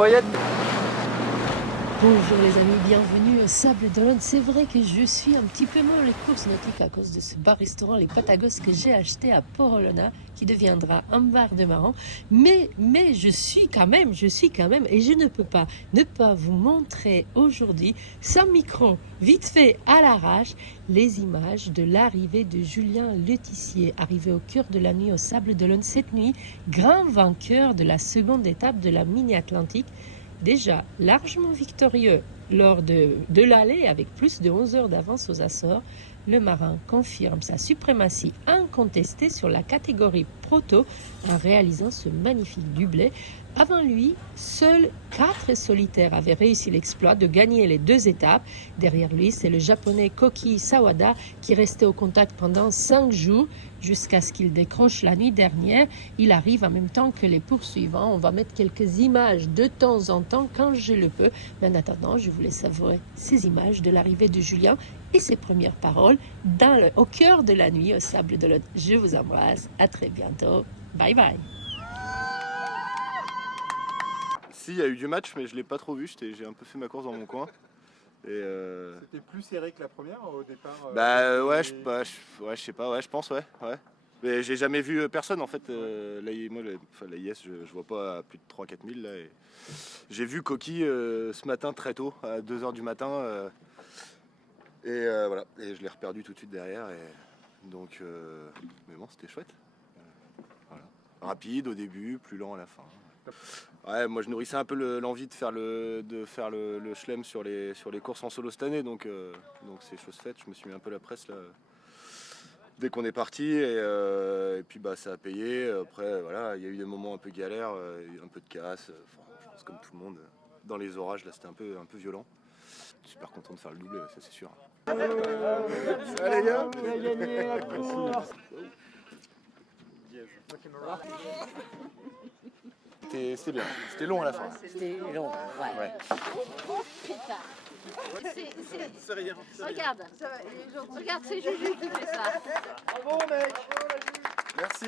voyette. Bonjour les amis, bienvenue au Sable d'Olonne. C'est vrai que je suis un petit peu moins les courses nautiques à cause de ce bar-restaurant Les Patagos que j'ai acheté à Port-Olona, qui deviendra un bar de marrant. Mais je suis quand même, et je ne peux pas ne pas vous montrer aujourd'hui, sans micro, vite fait à l'arrache, les images de l'arrivée de Julien Letissier, arrivé au cœur de la nuit au Sable d'Olonne cette nuit, grand vainqueur de la seconde étape de la mini-Atlantique. Déjà largement victorieux lors de l'aller avec plus de 11 heures d'avance aux Açores, le marin confirme sa suprématie incontestée sur la catégorie proto en réalisant ce magnifique doublé. Avant lui, seuls 4 solitaires avaient réussi l'exploit de gagner les 2 étapes. Derrière lui, c'est le japonais Koki Sawada qui restait au contact pendant 5 jours jusqu'à ce qu'il décroche la nuit dernière. Il arrive en même temps que les poursuivants. On va mettre quelques images de temps en temps quand je le peux. Mais en attendant, je voulais savourer ces images de l'arrivée de Julien et ses premières paroles au cœur de la nuit au Sable d'Olonne. Je vous embrasse. À très bientôt. Bye bye. Si, il y a eu du match, mais je l'ai pas trop vu. J'ai un peu fait ma course dans mon coin. Et C'était plus serré que la première au départ. ouais, je sais pas, ouais, je pense, ouais. Mais j'ai jamais vu personne en fait. La IS, je vois pas à plus de 3-4 000 là. Et j'ai vu Koki ce matin très tôt, à 2h du matin. Voilà, et je l'ai reperdu tout de suite derrière. Et donc, mais bon, c'était chouette. Voilà. Rapide au début, plus lent à la fin. Ouais, moi je nourrissais un peu l'envie de faire le chelem sur les courses en solo cette année, donc c'est chose faite. Je me suis mis un peu la presse là dès qu'on est parti et puis bah ça a payé. Après voilà, il y a eu des moments un peu galères, un peu de casse, je pense comme tout le monde. Dans les orages là c'était un peu violent. Super content de faire le double, ça c'est sûr. Ça les gars, on a gagné la course. C'était bien, c'était long à la fin. C'était long, ouais. C'est rien. Regarde, regarde, c'est Juju qui fait ça. Bravo mec. Merci.